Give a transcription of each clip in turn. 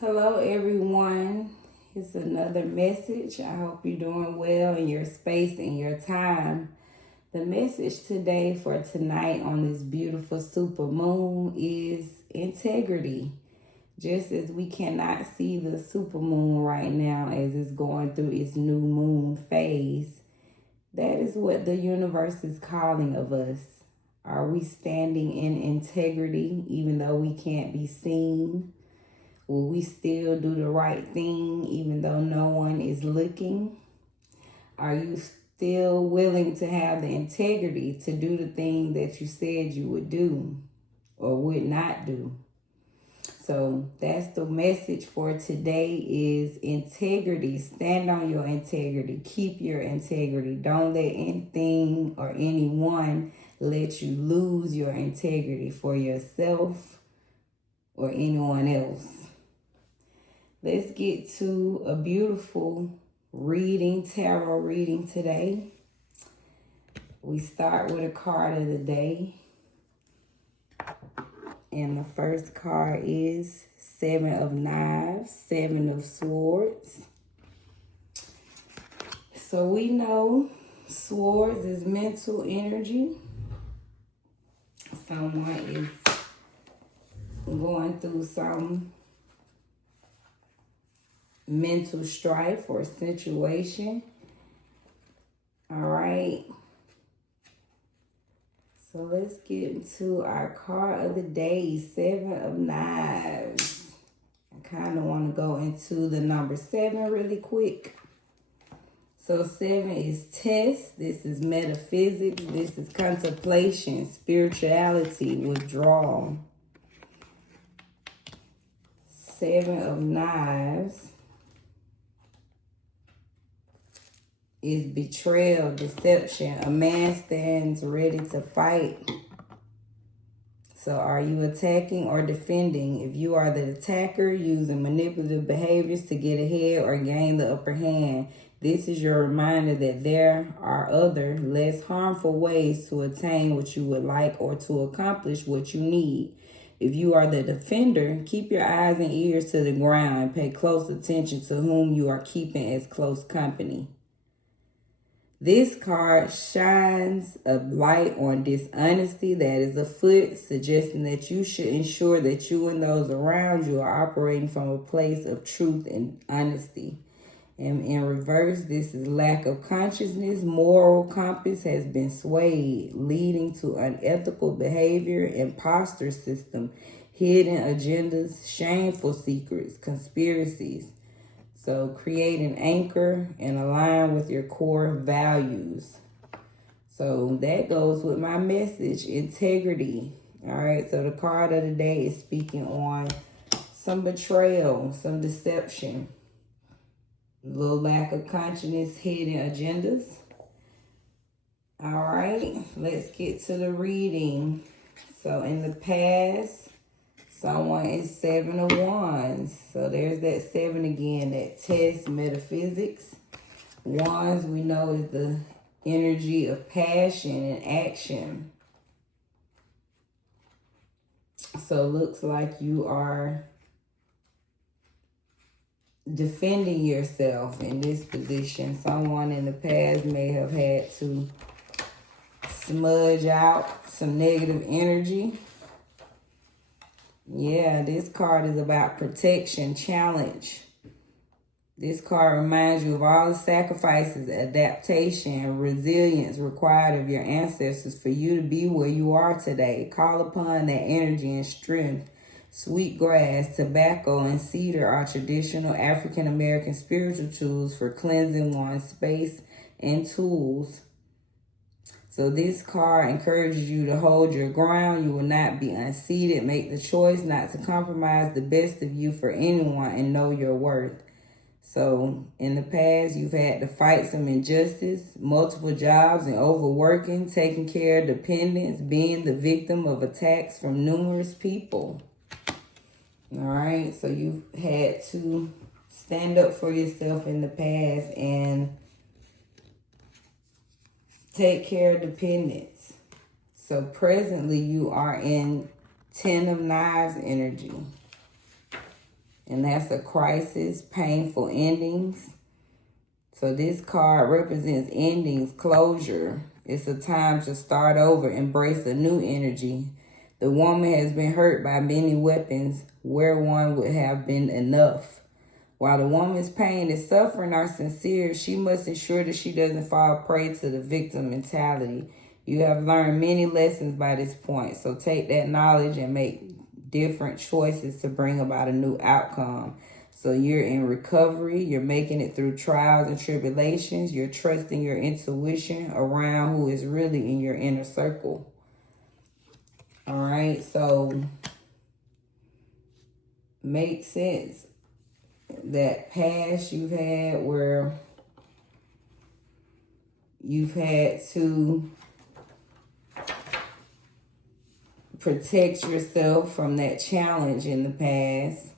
Hello, everyone. It's another message. I hope you're doing well in your space and your time. The message today for tonight on this beautiful super moon is integrity. Just as we cannot see the super moon right now as it's going through its new moon phase, that is what the universe is calling of us. Are we standing in integrity even though we can't be seen? Will we still do the right thing even though no one is looking? Are you still willing to have the integrity to do the thing that you said you would do or would not do? So that's the message for today is integrity. Stand on your integrity. Keep your integrity. Don't let anything or anyone let you lose your integrity for yourself or anyone else. Let's get to a beautiful tarot reading today. We start with a card of the day. And the first card is Seven of Knives, Seven of Swords. So we know swords is mental energy. Someone is going through some mental strife or situation. All right. So let's get into our card of the day, Seven of Knives. I kind of want to go into the number 7 really quick. So 7 is test. This is metaphysics. This is contemplation, spirituality, withdrawal. 7 of Knives is betrayal, deception. A man stands ready to fight. So are you attacking or defending? If you are the attacker, using manipulative behaviors to get ahead or gain the upper hand, this is your reminder that there are other, less harmful ways to attain what you would like or to accomplish what you need. If you are the defender, keep your eyes and ears to the ground and pay close attention to whom you are keeping as close company. This card shines a light on dishonesty that is afoot, suggesting that you should ensure that you and those around you are operating from a place of truth and honesty. And in reverse, this is lack of consciousness. Moral compass has been swayed, leading to unethical behavior, imposter system, hidden agendas, shameful secrets, conspiracies. So create an anchor and align with your core values. So that goes with my message, integrity. All right, so the card of the day is speaking on some betrayal, some deception, a little lack of consciousness, hidden agendas. All right, let's get to the reading. So in the past, someone is 7 of Wands. So there's that 7 again, that test, metaphysics. Wands, we know, is the energy of passion and action. So it looks like you are defending yourself in this position. Someone in the past may have had to smudge out some negative energy. Yeah, this card is about protection, challenge. This card reminds you of all the sacrifices, adaptation, and resilience required of your ancestors for you to be where you are today. Call upon that energy and strength. Sweet grass, tobacco, and cedar are traditional African American spiritual tools for cleansing one's space and tools. So this card encourages you to hold your ground. You will not be unseated. Make the choice not to compromise the best of you for anyone and know your worth. So in the past, you've had to fight some injustice, multiple jobs and overworking, taking care of dependents, being the victim of attacks from numerous people. All right, so you've had to stand up for yourself in the past and take care of dependents. So presently you are in 10 of Knives energy. And that's a crisis, painful endings. So this card represents endings, closure. It's a time to start over, embrace a new energy. The woman has been hurt by many weapons where one would have been enough. While the woman's pain and suffering are sincere, she must ensure that she doesn't fall prey to the victim mentality. You have learned many lessons by this point, so take that knowledge and make different choices to bring about a new outcome. So you're in recovery, you're making it through trials and tribulations, you're trusting your intuition around who is really in your inner circle. All right, so make sense that past you've had where you've had to protect yourself from that challenge in the past,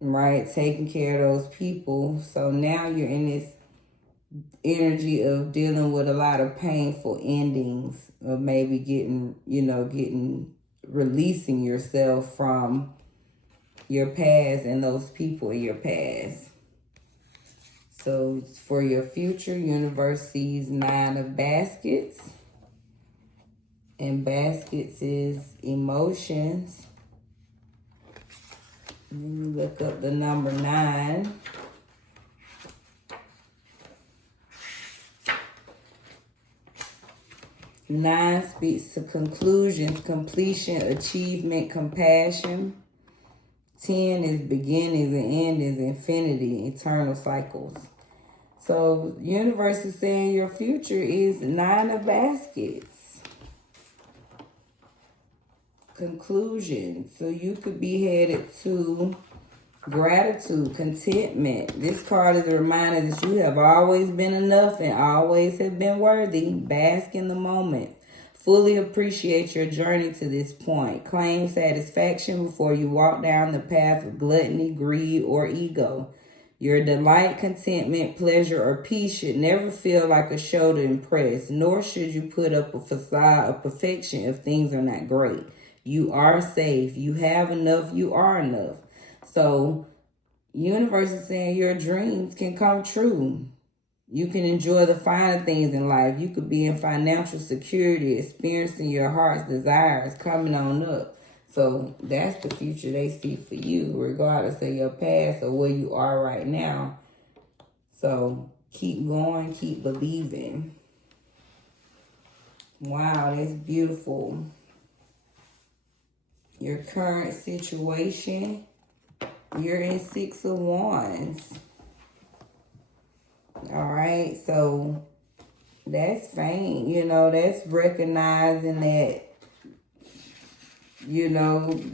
right? Taking care of those people. So now you're in this energy of dealing with a lot of painful endings, or maybe releasing yourself from your past and those people in your past. So for your future, universe sees 9 of baskets. And baskets is emotions. Let me look up the number 9. Nine speaks to conclusions, completion, achievement, compassion. 10 is beginnings and endings, infinity, eternal cycles. So universe is saying your future is 9 of baskets. Conclusion. So you could be headed to gratitude, contentment. This card is a reminder that you have always been enough and always have been worthy. Bask in the moment. Fully appreciate your journey to this point. Claim satisfaction before you walk down the path of gluttony, greed, or ego. Your delight, contentment, pleasure, or peace should never feel like a show to impress, nor should you put up a facade of perfection if things are not great. You are safe. You have enough. You are enough. So, universe is saying your dreams can come true. You can enjoy the finer things in life. You could be in financial security, experiencing your heart's desires coming on up. So that's the future they see for you, regardless of your past or where you are right now. So keep going, keep believing. Wow, that's beautiful. Your current situation, you're in 6 of Wands. All right, so that's fame. That's recognizing that,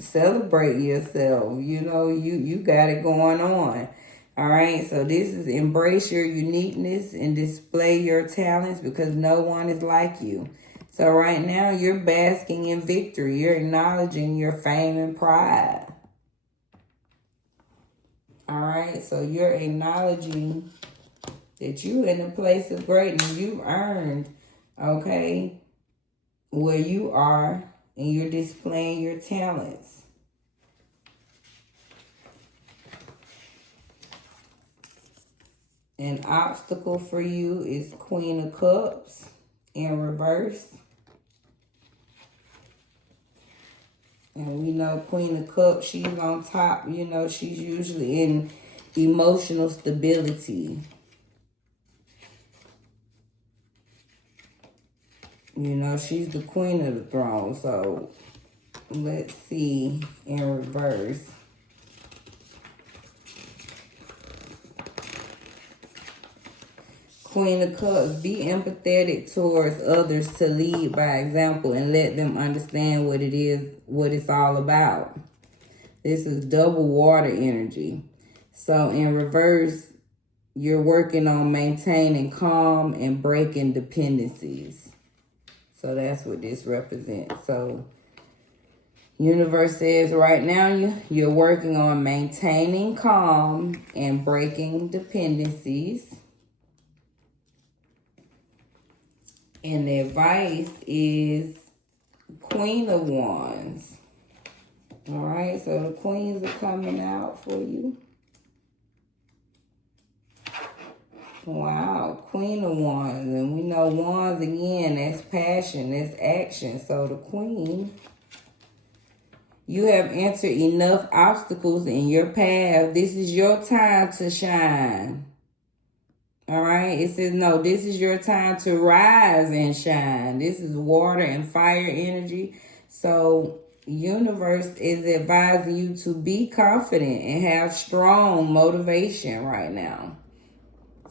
celebrate yourself. You got it going on. All right, so this is embrace your uniqueness and display your talents because no one is like you. So right now you're basking in victory. You're acknowledging your fame and pride. All right, so you're acknowledging that you're in a place of greatness. You've earned, okay, where you are, and you're displaying your talents. An obstacle for you is Queen of Cups in reverse. And we know Queen of Cups, she's on top. She's usually in emotional stability. She's the queen of the throne. So let's see in reverse. Queen of Cups, be empathetic towards others to lead by example and let them understand what it's all about. This is double water energy. So in reverse, you're working on maintaining calm and breaking dependencies. So that's what this represents. So universe says right now you're working on maintaining calm and breaking dependencies. And the advice is Queen of Wands. All right, so the queens are coming out for you. Wow, Queen of Wands. And we know Wands, again, that's passion, that's action. So the Queen, you have entered enough obstacles in your path. This is your time to shine. All right, it says, no, this is your time to rise and shine. This is water and fire energy. So universe is advising you to be confident and have strong motivation right now.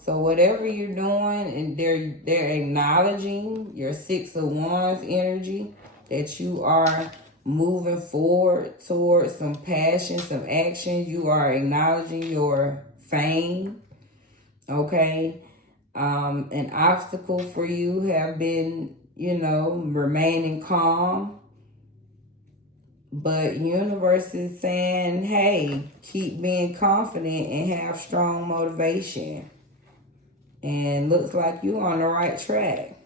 So whatever you're doing, and they're acknowledging your Six of Wands energy, that you are moving forward towards some passion, some action. You are acknowledging your fame, okay? An obstacle for you have been, remaining calm. But universe is saying, hey, keep being confident and have strong motivation. And looks like you're on the right track.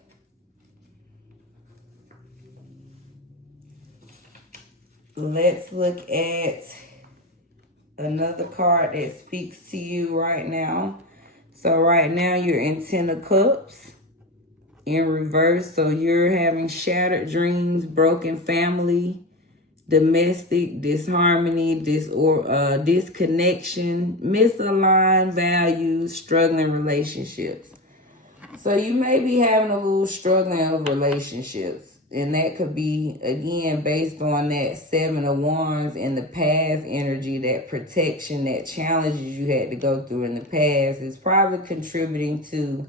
Let's look at another card that speaks to you right now. So right now you're in Ten of Cups in reverse. So you're having shattered dreams, broken family, domestic disharmony, disconnection, misaligned values, struggling relationships. So you may be having a little struggling of relationships. And that could be, again, based on that Seven of Wands in the past energy, that protection, that challenges you had to go through in the past is probably contributing to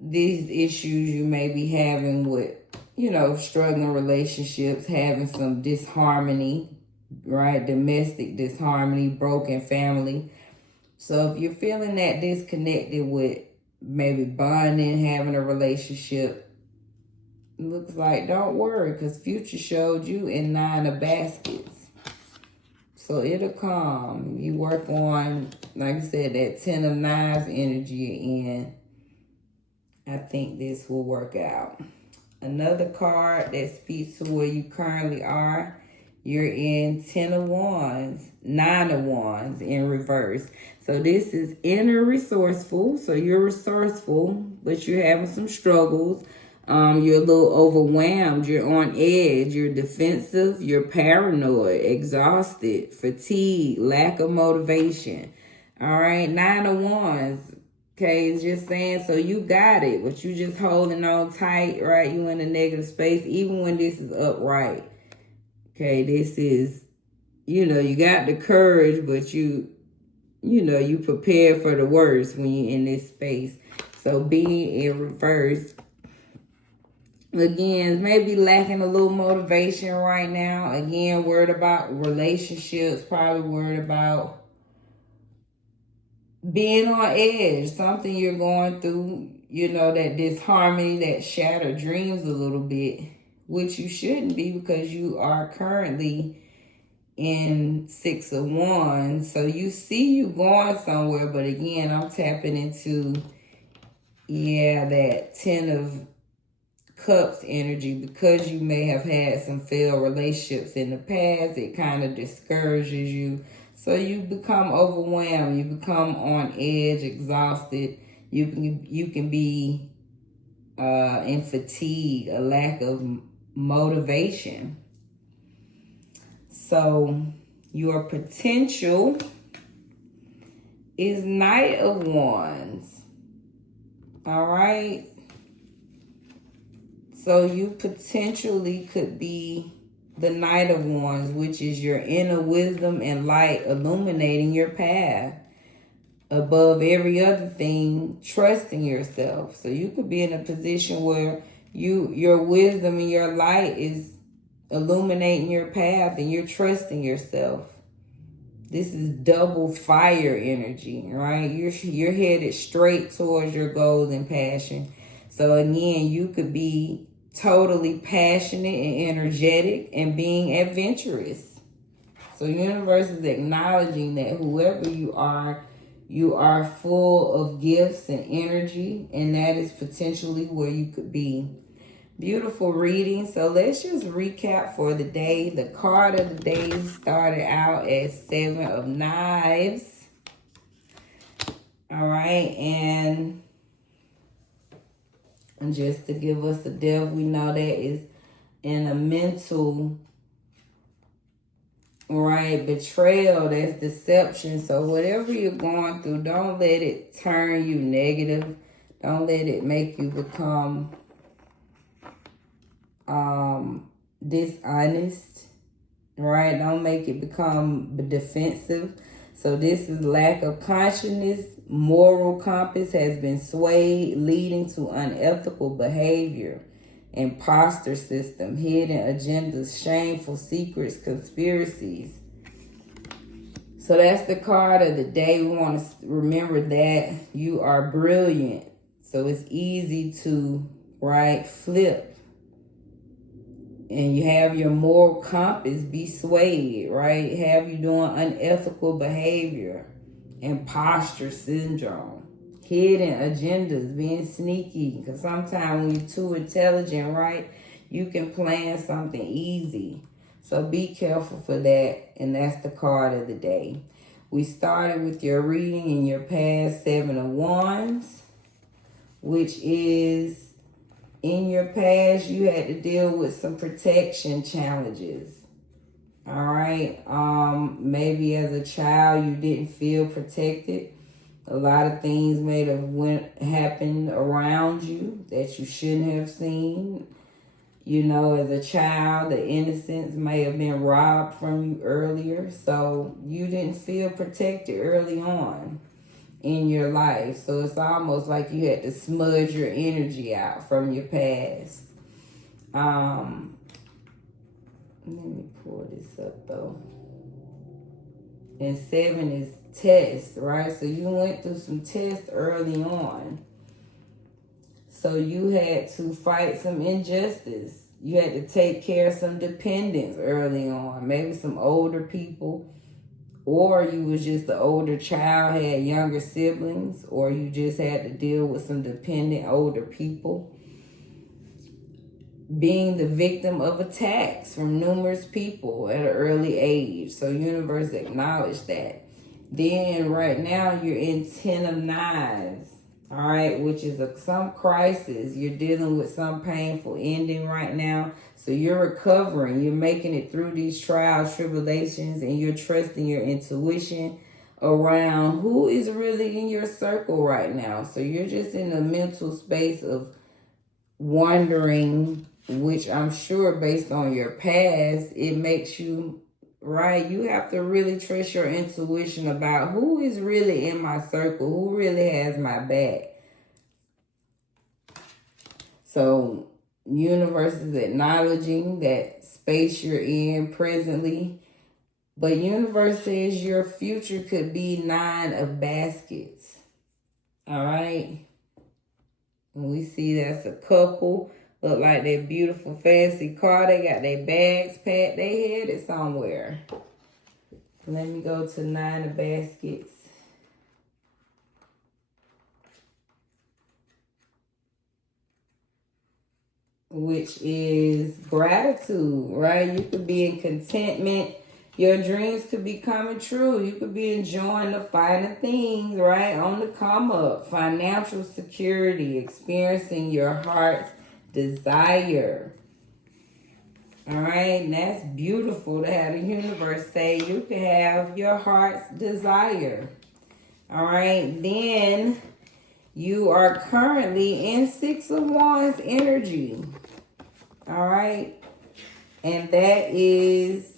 these issues you may be having with, struggling relationships, having some disharmony, right? Domestic disharmony, broken family. So if you're feeling that disconnected with maybe bonding, having a relationship, looks like, don't worry, because Future showed you in Nine of Baskets. So it'll come. You work on, like I said, that Ten of Knives energy, and I think this will work out. Another card that speaks to where you currently are, you're in Ten of Wands, Nine of Wands in reverse. So this is inner resourceful. So you're resourceful, but you're having some struggles. You're a little overwhelmed. You're on edge. You're defensive. You're paranoid, exhausted, fatigued, lack of motivation. All right, Nine of Wands. Okay, it's just saying, so you got it, but you just holding on tight, right? You in a negative space, even when this is upright. Okay, this is, you got the courage, but you prepare for the worst when you're in this space. So being in reverse, again, maybe lacking a little motivation right now. Again, worried about relationships, probably worried about being on edge, something you're going through, that disharmony, that shattered dreams a little bit, which you shouldn't be because you are currently in Six of Wands. So you see you going somewhere, but again, I'm tapping into, that Ten of Cups energy, because you may have had some failed relationships in the past. It kind of discourages you. So you become overwhelmed. You become on edge, exhausted. You can be in fatigue, a lack of motivation. So your potential is Knight of Wands. All right. So you potentially could be the Knight of Wands, which is your inner wisdom and light illuminating your path. Above every other thing, trusting yourself. So you could be in a position where your wisdom and your light is illuminating your path and you're trusting yourself. This is double fire energy, right? You're headed straight towards your goals and passion. So again, you could be totally passionate and energetic and being adventurous. So universe is acknowledging that whoever you are full of gifts and energy, and that is potentially where you could be. Beautiful reading. So let's just recap for the day. The card of the day started out as 7 of Knives. All right, and just to give us a depth, we know that is in a mental, right, betrayal. That's deception. So whatever you're going through, don't let it turn you negative. Don't let it make you become dishonest, right? Don't make it become defensive. So this is lack of consciousness. Moral compass has been swayed, leading to unethical behavior. Imposter system, hidden agendas, shameful secrets, conspiracies. So that's the card of the day. We want to remember that you are brilliant. So it's easy to, right, flip. And you have your moral compass be swayed, right? Have you doing unethical behavior, imposter syndrome, hidden agendas, being sneaky. Because sometimes when you're too intelligent, right, you can plan something easy. So be careful for that. And that's the card of the day. We started with your reading in your past 7 of Wands, which is, in your past, you had to deal with some protection challenges. All right. Maybe as a child, you didn't feel protected. A lot of things may have happened around you that you shouldn't have seen. You know, as a child, the innocence may have been robbed from you earlier. So you didn't feel protected early on in your life. So it's almost like you had to smudge your energy out from your past. Let me pull this up though. And 7 is test, right? So you went through some tests early on. So you had to fight some injustice. You had to take care of some dependents early on. Maybe some older people. Or you was just the older child, had younger siblings, or you just had to deal with some dependent older people. Being the victim of attacks from numerous people at an early age. So universe acknowledged that. Then right now you're in 10 of Knives, all right, which is some crisis. You're dealing with some painful ending right now. So you're recovering. You're making it through these trials, tribulations, and you're trusting your intuition around who is really in your circle right now. So you're just in a mental space of wondering, which I'm sure based on your past, it makes you, right, you have to really trust your intuition about who is really in my circle, who really has my back. So universe is acknowledging that space you're in presently, but universe says your future could be 9 of baskets. All right. And we see that's a couple. Look like that beautiful fancy car. They got their bags packed. They headed somewhere. Let me go to 9 of baskets. Which is gratitude, right? You could be in contentment. Your dreams could be coming true. You could be enjoying the finer things, right? On the come up. Financial security. Experiencing your heart's desire. All right, and that's beautiful to have the universe say you can have your heart's desire. All right, then you are currently in 6 of Wands energy. All right, and that is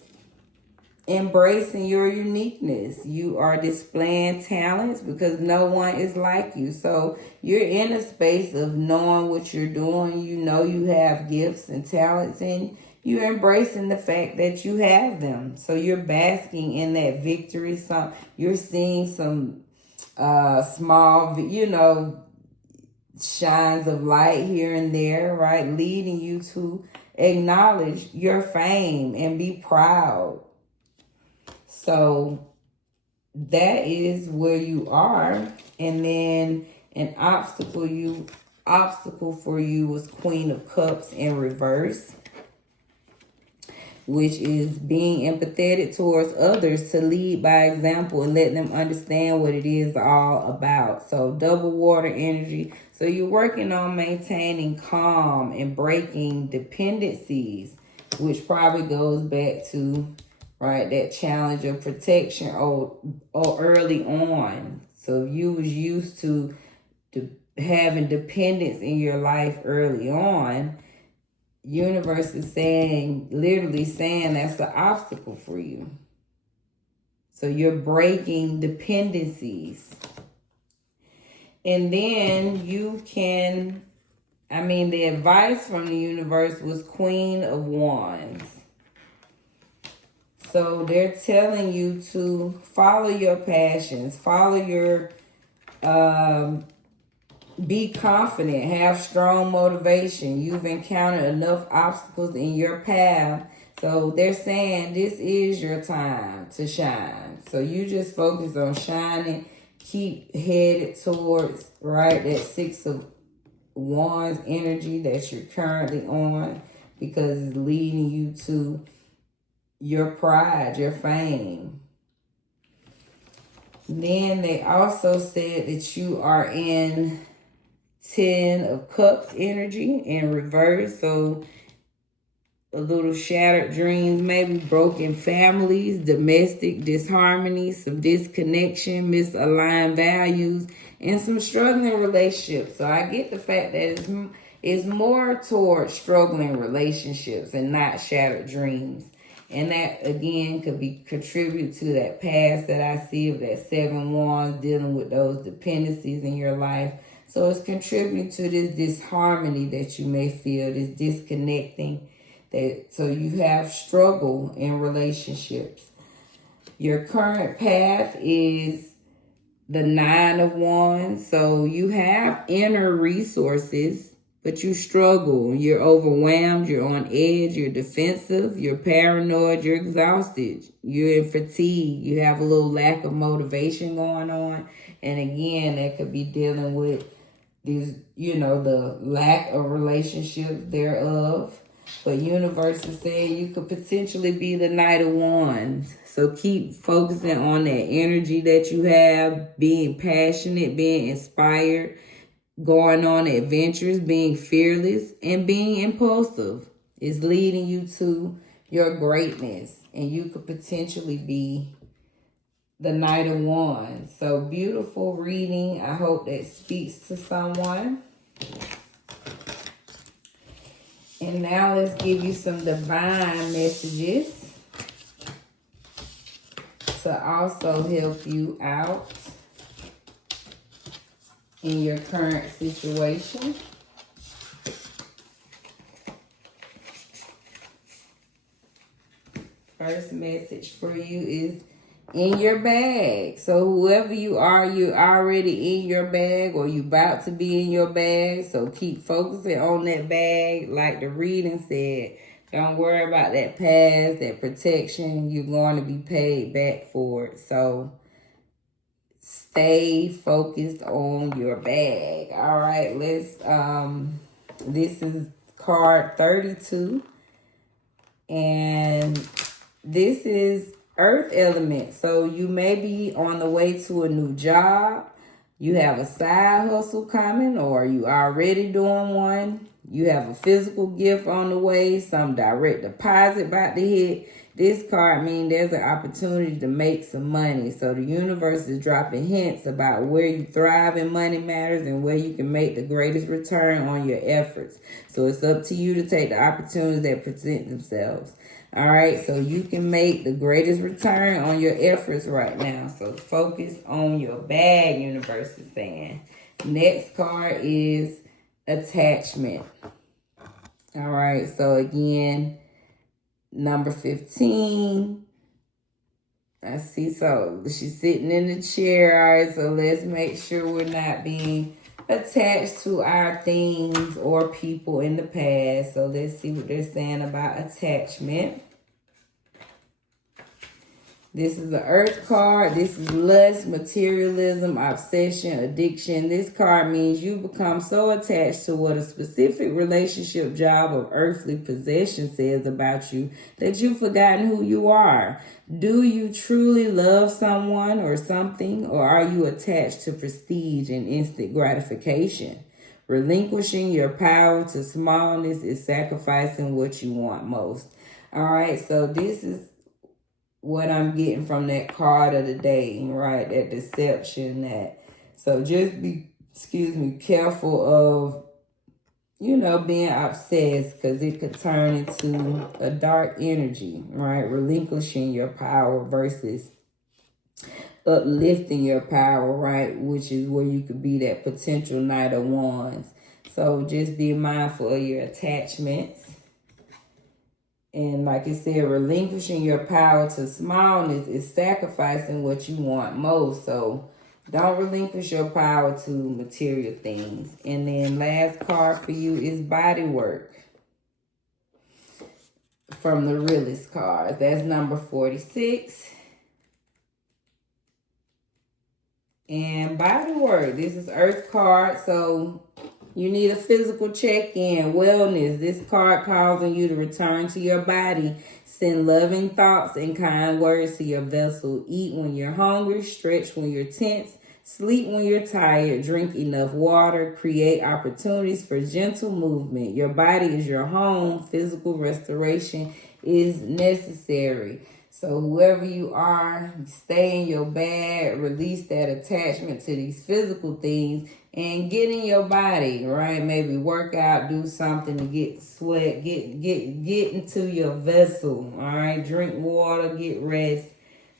embracing your uniqueness. You are displaying talents because no one is like you. So you're in a space of knowing what you're doing. You know you have gifts and talents, and you're embracing the fact that you have them. So you're basking in that victory. You're seeing some small, shines of light here and there, right? Leading you to acknowledge your fame and be proud. So that is where you are. And then an obstacle you obstacle for you was Queen of Cups in reverse, which is being empathetic towards others to lead by example and let them understand what it is all about. So double water energy. So you're working on maintaining calm and breaking dependencies, which probably goes back to, right, that challenge of protection or early on. So if you was used to having dependence in your life early on, universe is saying, literally saying, that's the obstacle for you. So you're breaking dependencies. And then you can, the advice from the universe was Queen of Wands. So they're telling you to follow your passions, follow your, be confident, have strong motivation. You've encountered enough obstacles in your path. So they're saying this is your time to shine. So you just focus on shining. Keep headed towards, right, that Six of Wands energy that you're currently on, because it's leading you to your pride, your fame. Then they also said that you are in 10 of Cups energy in reverse. So a little shattered dreams, maybe broken families, domestic disharmony, some disconnection, misaligned values, and some struggling relationships. So I get the fact that it's more towards struggling relationships and not shattered dreams. And that, again, could be contribute to that past that I see of that 7 Wands, dealing with those dependencies in your life. So it's contributing to this disharmony that you may feel, this disconnecting. So you have struggle in relationships. Your current path is the 9 of Wands. So you have inner resources, but you struggle. You're overwhelmed. You're on edge. You're defensive. You're paranoid. You're exhausted. You're in fatigue. You have a little lack of motivation going on. And again, that could be dealing with these, the lack of relationships thereof. But universe is saying you could potentially be the Knight of Wands. So keep focusing on that energy that you have, being passionate, being inspired, going on adventures, being fearless, and being impulsive is leading you to your greatness. And you could potentially be the Knight of Wands. So beautiful reading. I hope that speaks to someone. And now let's give you some divine messages to also help you out in your current situation. First message for you is in your bag. So whoever you are, you're already in your bag, or you about to be in your bag. So keep focusing on that bag. Like the reading said, don't worry about that past, that protection. You're going to be paid back for it. So stay focused on your bag. All right, let's this is card 32, and this is Earth element. So you may be on the way to a new job. You have a side hustle coming, or you already doing one. You have a physical gift on the way, some direct deposit about to hit. This card means there's an opportunity to make some money. So the universe is dropping hints about where you thrive in money matters and where you can make the greatest return on your efforts. So it's up to you to take the opportunities that present themselves. All right, so you can make the greatest return on your efforts right now. So focus on your bag, universe is saying. Next card is attachment. All right, so again, number 15. I see, so she's sitting in the chair. All right, so let's make sure we're not being attached to our things or people in the past. So let's see what they're saying about attachment. This is the Earth card. This is lust, materialism, obsession, addiction. This card means you become so attached to what a specific relationship, job, or earthly possession says about you that you've forgotten who you are. Do you truly love someone or something, or are you attached to prestige and instant gratification? Relinquishing your power to smallness is sacrificing what you want most. All right, so this is what I'm getting from that card of the day, right? That deception, that. So just be, careful of, being obsessed, because it could turn into a dark energy, right? Relinquishing your power versus uplifting your power, right? Which is where you could be that potential Knight of Wands. So just be mindful of your attachments. And like I said, relinquishing your power to smallness is sacrificing what you want most. So don't relinquish your power to material things. And then last card for you is body work from the realist card. That's number 46. And body work. This is Earth card. So you need a physical check-in, wellness. This card calls on you to return to your body. Send loving thoughts and kind words to your vessel. Eat when you're hungry. Stretch when you're tense. Sleep when you're tired. Drink enough water. Create opportunities for gentle movement. Your body is your home. Physical restoration is necessary. So whoever you are, stay in your bag, release that attachment to these physical things, and get in your body, right? Maybe work out, do something to get sweat, get into your vessel, all right? Drink water, get rest.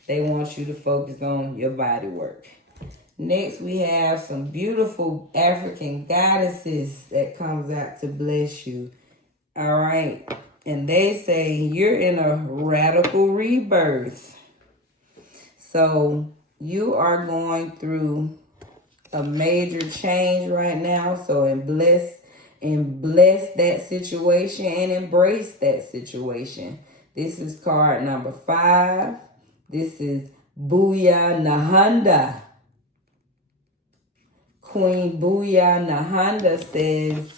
They want you to focus on your body work. Next, we have some beautiful African goddesses that comes out to bless you, all right? And they say you're in a radical rebirth. So you are going through a major change right now. So bless that situation and embrace that situation. This is card number 5. This is Booyah Nahanda. Queen Booyah Nahanda says,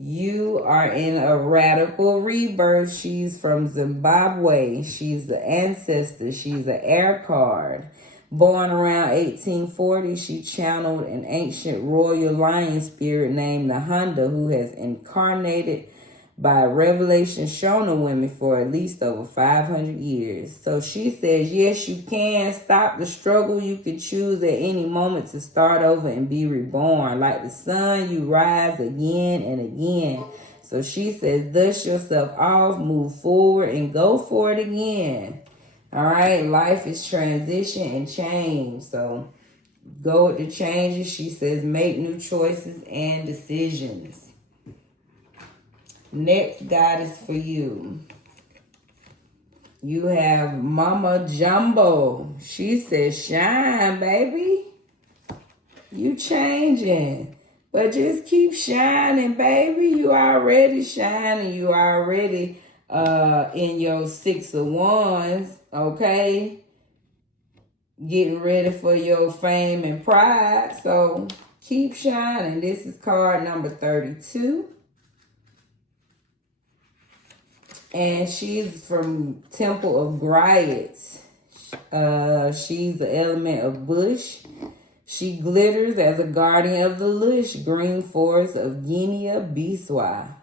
you are in a radical rebirth. She's from Zimbabwe. She's the ancestor. She's an air card. Born around 1840, she channeled an ancient royal lion spirit named Nahanda, who has incarnated by revelation shown to women for at least over 500 years. So she says, yes, you can stop the struggle. You can choose at any moment to start over and be reborn. Like the sun, you rise again and again. So she says, dust yourself off, move forward, and go for it again. All right, life is transition and change. So go with the changes. She says, make new choices and decisions. Next goddess for you. You have Mama Jumbo. She says, shine, baby. You changing. But just keep shining, baby. You already shining. You already in your 6 of Wands, okay? Getting ready for your fame and pride. So keep shining. This is card number 32. And she's from Temple of Griots. She's the element of bush. She glitters as a guardian of the lush green forest of Guinea-Bissau.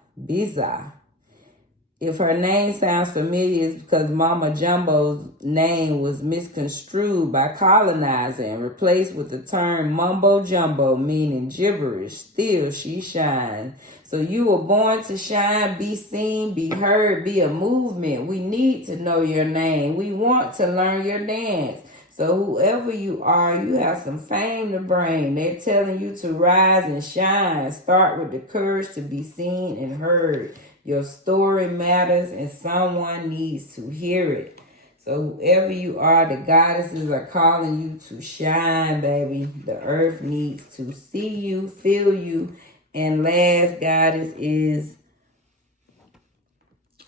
If her name sounds familiar, it's because Mama Jumbo's name was misconstrued by colonizer and replaced with the term mumbo jumbo, meaning gibberish. Still, she shines. So you were born to shine, be seen, be heard, be a movement. We need to know your name. We want to learn your dance. So whoever you are, you have some fame to bring. They're telling you to rise and shine. Start with the courage to be seen and heard. Your story matters and someone needs to hear it. So whoever you are, the goddesses are calling you to shine, baby. The earth needs to see you, feel you. And last goddess is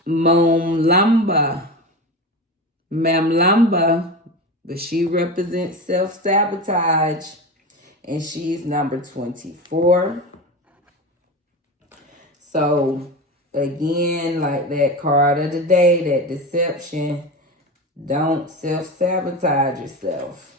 Mamlamba. but she represents self-sabotage, and she's number 24. So again, like that card of the day, that deception, don't self-sabotage yourself.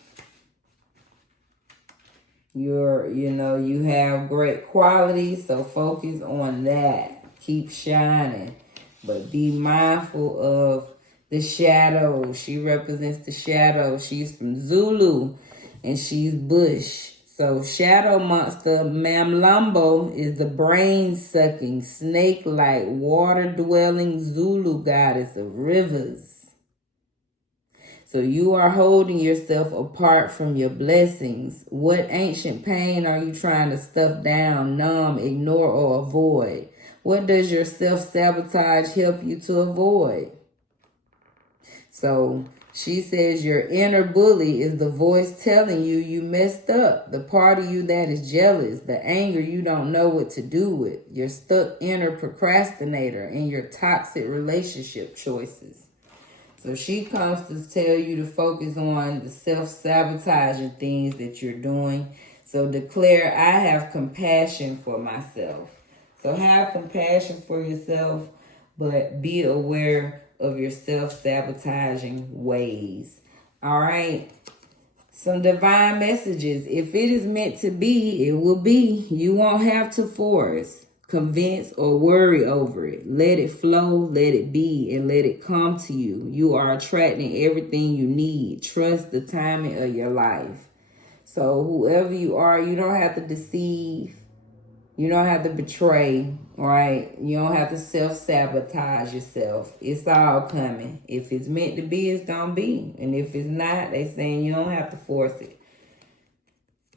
You have great qualities, so focus on that. Keep shining. But be mindful of the shadow. She represents the shadow. She's from Zulu, and she's bush. So shadow monster Mamlambo is the brain-sucking, snake-like, water-dwelling Zulu goddess of rivers. So you are holding yourself apart from your blessings. What ancient pain are you trying to stuff down, numb, ignore, or avoid? What does your self-sabotage help you to avoid? So she says your inner bully is the voice telling you you messed up. The part of you that is jealous, the anger you don't know what to do with, your stuck inner procrastinator, and your toxic relationship choices. So she comes to tell you to focus on the self-sabotaging things that you're doing. So declare, I have compassion for myself. So have compassion for yourself, but be aware of your self-sabotaging ways. All right. Some divine messages. If it is meant to be, it will be. You won't have to force, convince, or worry over it. Let it flow, let it be, and let it come to you. You are attracting everything you need. Trust the timing of your life. So whoever you are, you don't have to deceive. You don't have to betray, right? You don't have to self-sabotage yourself. It's all coming. If it's meant to be, it's going to be. And if it's not, they saying you don't have to force it.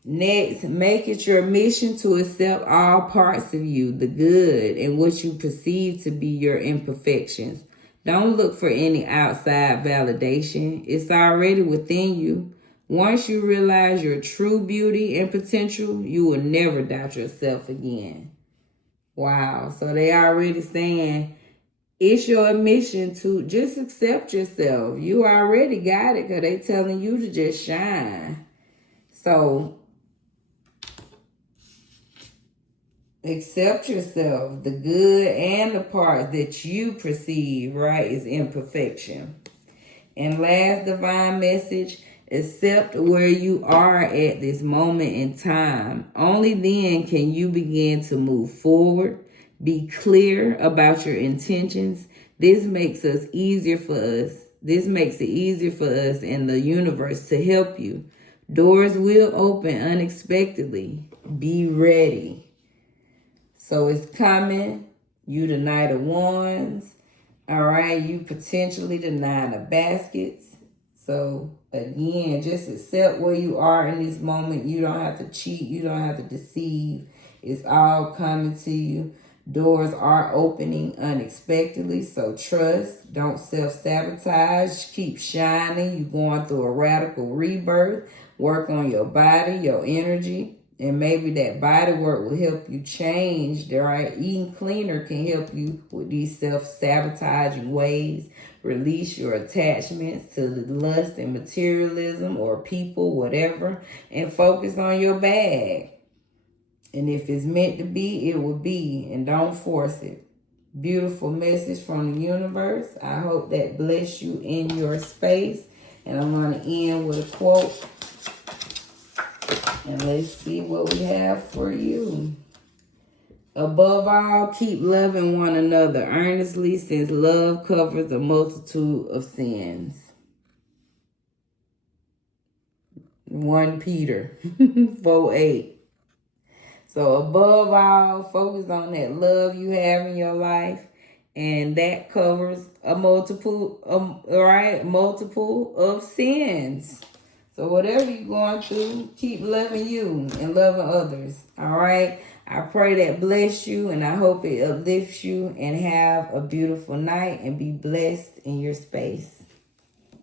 Next, make it your mission to accept all parts of you, the good, and what you perceive to be your imperfections. Don't look for any outside validation. It's already within you. Once you realize your true beauty and potential, you will never doubt yourself again. Wow. So they already saying it's your mission to just accept yourself. You already got it because they telling you to just shine. So accept yourself. The good and the parts that you perceive, right, is imperfection. And last divine message, accept where you are at this moment in time. Only then can you begin to move forward. Be clear about your intentions. This makes it easier for us and the universe to help you. Doors will open unexpectedly. Be ready. So it's coming. You the Knight of Wands. All right, you potentially the Nine of Baskets. So again, just accept where you are in this moment. You don't have to cheat. You don't have to deceive. It's all coming to you. Doors are opening unexpectedly. So trust. Don't self-sabotage. Keep shining. You're going through a radical rebirth. Work on your body, your energy. And maybe that body work will help you change, right? Eating cleaner can help you with these self-sabotaging ways. Release your attachments to the lust and materialism or people, whatever, and focus on your bag. And if it's meant to be, it will be, and don't force it. Beautiful message from the universe. I hope that bless you in your space. And I'm going to end with a quote. And let's see what we have for you. Above all, keep loving one another earnestly, since love covers a multitude of sins. 1 Peter 4:8. So above all, focus on that love you have in your life. And that covers a multiple of sins. So whatever you're going through, keep loving you and loving others. All right. I pray that bless you, and I hope it uplifts you, and have a beautiful night and be blessed in your space.